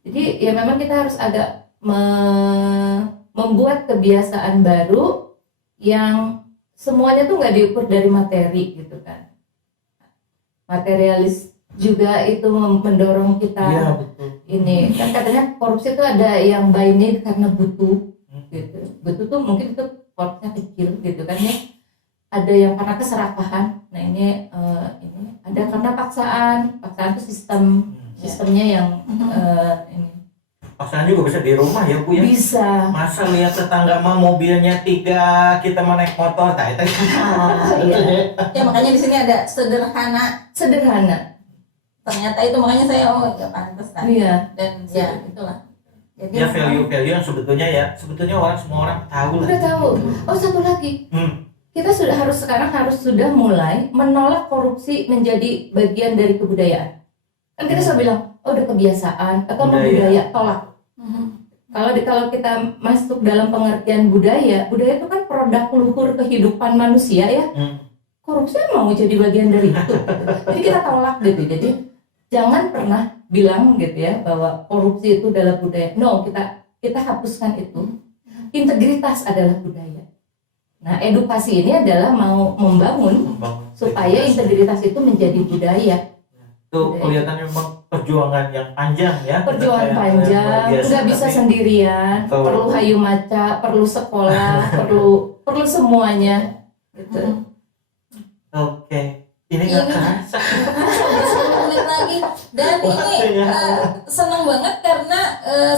Jadi ya memang kita harus agak membuat kebiasaan baru yang semuanya tuh nggak diukur dari materi gitu kan. Materialis juga itu mendorong kita. Iya, betul. Ini kan katanya korupsi itu ada yang by need karena butuh gitu. Butuh tuh mungkin itu korupsinya kecil gitu kan ya. Ada yang karena keserakahan. Nah ini ada karena paksaan itu sistemnya yang ini. pasangan juga bisa di rumah ya Bu ya. Bisa. Masa lihat tetangga mah mobilnya 3, kita mah naik motor, itu. Iya. Ya makanya di sini ada sederhana. Ternyata itu makanya saya ya pantesan. Iya. Dan ya itulah. Jadi Ya value-value yang sebetulnya semua orang tahu lah. Udah tahu. Oh, satu lagi. Kita sekarang harus sudah mulai menolak korupsi menjadi bagian dari kebudayaan. Kan kita selalu bilang, oh udah kebiasaan atau budaya, tolak. Kalau kita masuk dalam pengertian budaya itu kan produk luhur kehidupan manusia ya. Korupsi mau jadi bagian dari itu. Jadi kita tolak gitu. Jadi jangan pernah bilang gitu ya bahwa korupsi itu adalah budaya. No, kita hapuskan itu. Integritas adalah budaya. Nah, edukasi ini adalah mau membangun supaya integritas itu menjadi budaya. Itu kelihatan memang perjuangan yang panjang ya. Perjuangan panjang, nggak bisa sendirian. Perlu hayu maca, perlu sekolah, perlu semuanya. Gitu. Oke, ini nggak kerasa. 10 menit lagi. Dan ini senang banget karena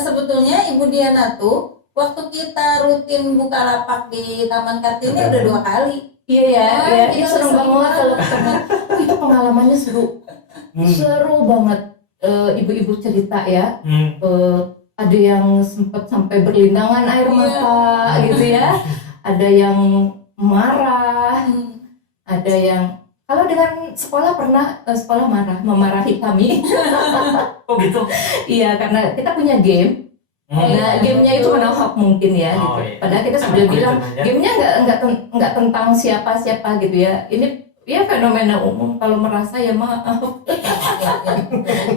sebetulnya Ibu Diana tuh waktu kita rutin Bukalapak di Taman Kartini udah 2 kali. Iya, seneng banget kalau ketemu. Itu pengalamannya seru banget. Ibu-ibu cerita ya. Ada yang sempat sampai berlindangan air mata gitu ya. Ada yang marah. Ada yang kalau dengan sekolah pernah sekolah memarahi kami. Oh gitu. Iya, karena kita punya game. Nah, gamenya itu menahap mungkin ya, gitu. Iya. Padahal kita sudah bilang gamenya nggak tentang siapa gitu ya. Ini ya fenomena umum. Kalau merasa ya maaf.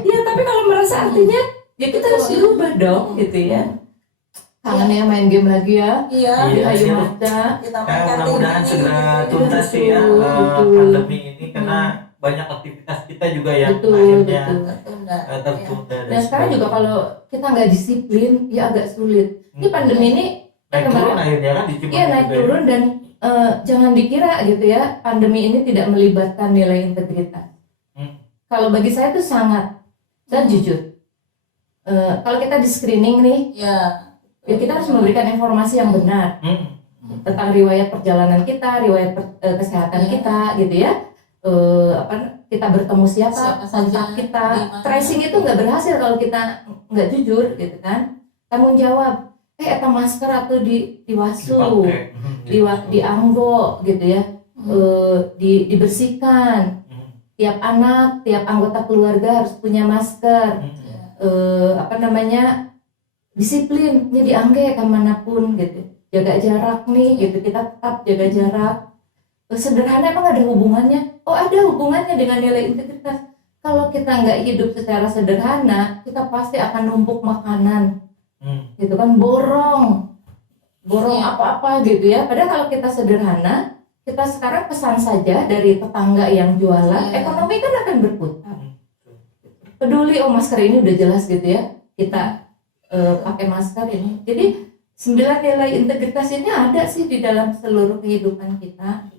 Ya tapi kalau merasa artinya ya kita harus dirubah dong, gitu ya. Kangen ya main game lagi ya. Iya. Di Ayu Maca. Mudah-mudahan segera tuntas sih ya pandemi ini karena banyak aktivitas kita juga yang akhirnya tertunda. Dan sekarang juga kalau kita nggak disiplin ya agak sulit. Ini pandemi ini naik turun akhirnya kan diciptakan. Iya, naik turun dan jangan dikira gitu ya pandemi ini tidak melibatkan nilai integritas. Kalau bagi saya itu sangat, saya jujur. Kalau kita di screening nih, ya kita harus memberikan informasi yang benar tentang riwayat perjalanan kita, riwayat kesehatan kita, gitu ya. Kita bertemu siapa kontak kita, tracing itu nggak berhasil kalau kita nggak jujur, gitu kan. Tanggung jawab, eta masker atau diwasu, dianggo, gitu ya, dibersihkan. Tiap anak, tiap anggota keluarga harus punya masker. Disiplin, jadi angge kemanapun gitu. Jaga jarak nih, gitu, kita tetap jaga jarak. Sederhana emang ada hubungannya? Oh, ada hubungannya dengan nilai integritas. Kalau kita nggak hidup secara sederhana, kita pasti akan numpuk makanan, gitu kan, borong apa-apa gitu ya. Padahal kalau kita sederhana, kita sekarang pesan saja dari tetangga yang jualan, ekonomi kan akan berputar. Peduli, oh masker ini udah jelas gitu ya, kita pakai masker ini. Jadi 9 nilai integritas ini ada sih di dalam seluruh kehidupan kita.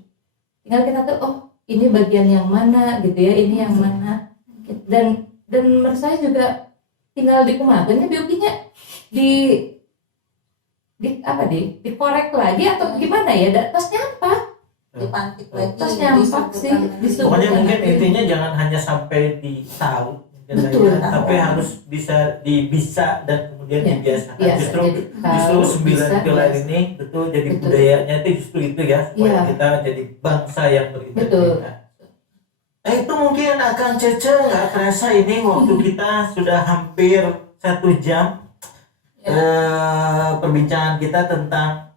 Tinggal kita tuh, oh ini bagian yang mana gitu ya, ini yang mana. Dan menurut saya juga tinggal dikembangkannya biokinya dikorek lagi atau gimana ya, terus nyampak dipantik lagi, terus nyampak sih pokoknya mungkin intinya jangan hanya sampai tahu betul, tapi harus bisa dan kemudian dibiasakan. Justru 9 pilar ini betul jadi budayanya itu itu ya, supaya kita jadi bangsa yang berintegritas. Itu mungkin akan Cece nggak terasa ini waktu kita sudah hampir 1 jam perbincangan kita tentang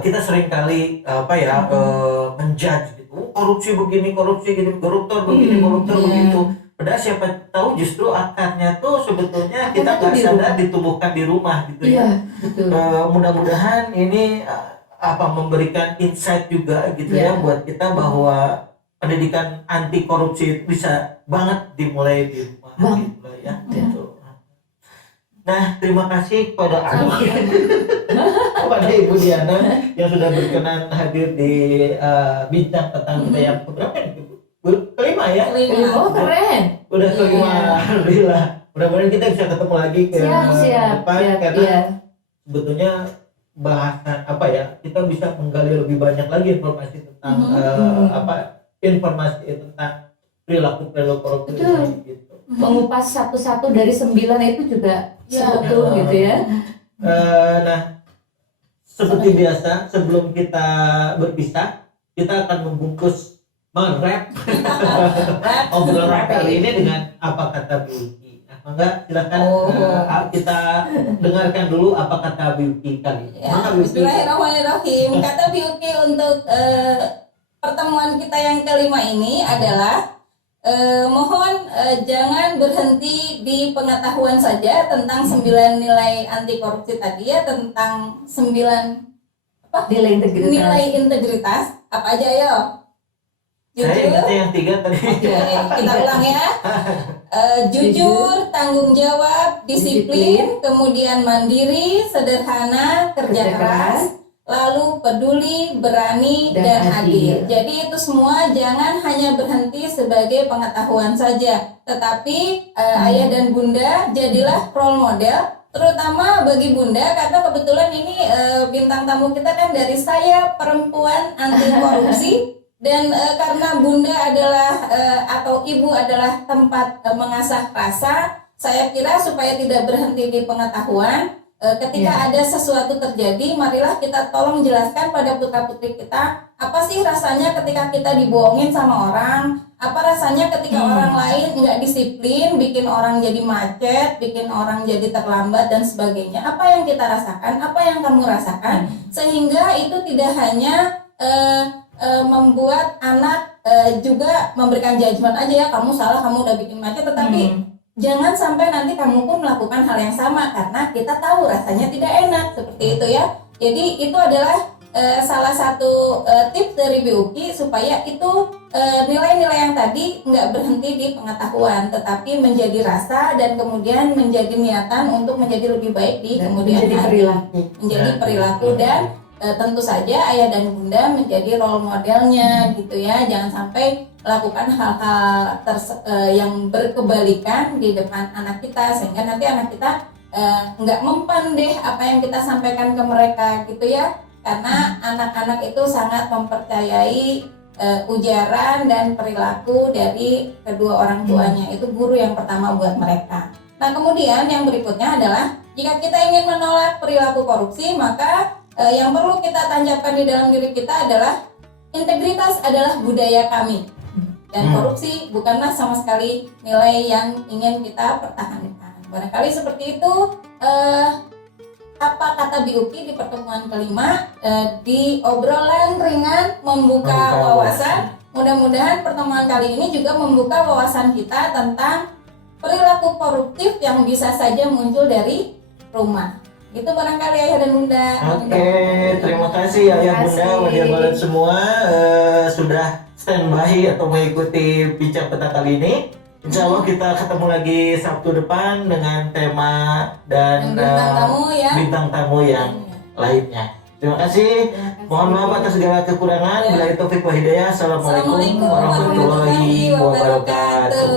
kita sering kali menjudge gitu, korupsi begini, korupsi gitu, koruptor begini, koruptor begitu. Padahal siapa tahu justru akarnya tuh sebetulnya kita nggak sadar ditumbuhkan di rumah gitu ya. Mudah-mudahan ini memberikan insight juga gitu ya buat kita bahwa pendidikan anti korupsi itu bisa banget dimulai di rumah gitu ya. Nah, terima kasih kepada kepada Ibu Diana yang sudah berkenan hadir di bincang tentang kita yang keberapa nih? Kelima ya? Oh, keren. Udah kelima, alhamdulillah. Mudah-mudahan kita bisa ketemu lagi ke depan karena iya. sebetulnya bahasan apa ya, kita bisa menggali lebih banyak lagi informasi tentang informasi tentang perilaku korupsi gitu. Mengupas satu-satu dari 9 itu juga betul gitu ya. Nah, seperti biasa sebelum kita berpisah, kita akan membungkus mengrap obrolan kali ini dengan apa kata Biuki. Nah, maka silakan kita dengarkan dulu apa kata Biuki kali. Bismillahirrahmanirrahim. Kata Biuki untuk pertemuan kita yang kelima ini adalah mohon jangan berhenti di pengetahuan saja tentang 9 nilai anti korupsi tadi ya, tentang 9 nilai integritas. Apa aja yo? Saya ingatnya yang 3 tadi. Kita ulang ya. Jujur, tanggung jawab, disiplin, kemudian mandiri, sederhana, kerja keras, lalu peduli, berani, dan adil. Jadi itu semua jangan hanya berhenti sebagai pengetahuan saja, tetapi ayah dan bunda jadilah role model, terutama bagi bunda karena kebetulan ini bintang tamu kita kan dari Saya Perempuan Anti Korupsi. Dan karena bunda adalah atau ibu adalah tempat mengasah rasa, saya kira supaya tidak berhenti di pengetahuan, ketika ada sesuatu terjadi, marilah kita tolong jelaskan pada putra-putri kita, apa sih rasanya ketika kita dibohongin sama orang, apa rasanya ketika orang lain nggak disiplin, bikin orang jadi macet, bikin orang jadi terlambat dan sebagainya. Apa yang kita rasakan, apa yang kamu rasakan, sehingga itu tidak hanya membuat anak juga memberikan judgement aja ya, kamu salah, kamu udah bikin macet, tetapi jangan sampai nanti kamu pun melakukan hal yang sama karena kita tahu rasanya tidak enak, seperti itu ya. Jadi itu adalah salah satu tips dari BUKI supaya itu nilai-nilai yang tadi nggak berhenti di pengetahuan, tetapi menjadi rasa dan kemudian menjadi niatan untuk menjadi lebih baik di kemudian hari. Menjadi perilaku dan tentu saja ayah dan bunda menjadi role modelnya gitu ya. Jangan sampai lakukan hal-hal yang berkebalikan di depan anak kita sehingga nanti anak kita nggak mempan deh apa yang kita sampaikan ke mereka gitu ya. Karena anak-anak itu sangat mempercayai ujaran dan perilaku dari kedua orang tuanya. Itu guru yang pertama buat mereka. Nah kemudian yang berikutnya adalah jika kita ingin menolak perilaku korupsi, maka yang perlu kita tancapkan di dalam diri kita adalah integritas adalah budaya kami, dan korupsi bukanlah sama sekali nilai yang ingin kita pertahankan. Barangkali seperti itu apa kata BUKI di pertemuan kelima, di obrolan ringan membuka wawasan. Mudah-mudahan pertemuan kali ini juga membuka wawasan kita tentang perilaku koruptif yang bisa saja muncul dari rumah. Itu barangkali ayah dan bunda. Oke, terima kasih ayah bunda, wadia semua sudah standby atau mengikuti bincang kita kali ini. Insya Allah kita ketemu lagi Sabtu depan dengan tema dan bintang tamu yang lainnya. Terima kasih. Mohon maaf atas segala kekurangan. Bila itu Taufiq wa Hidayah. Assalamualaikum warahmatullahi wabarakatuh.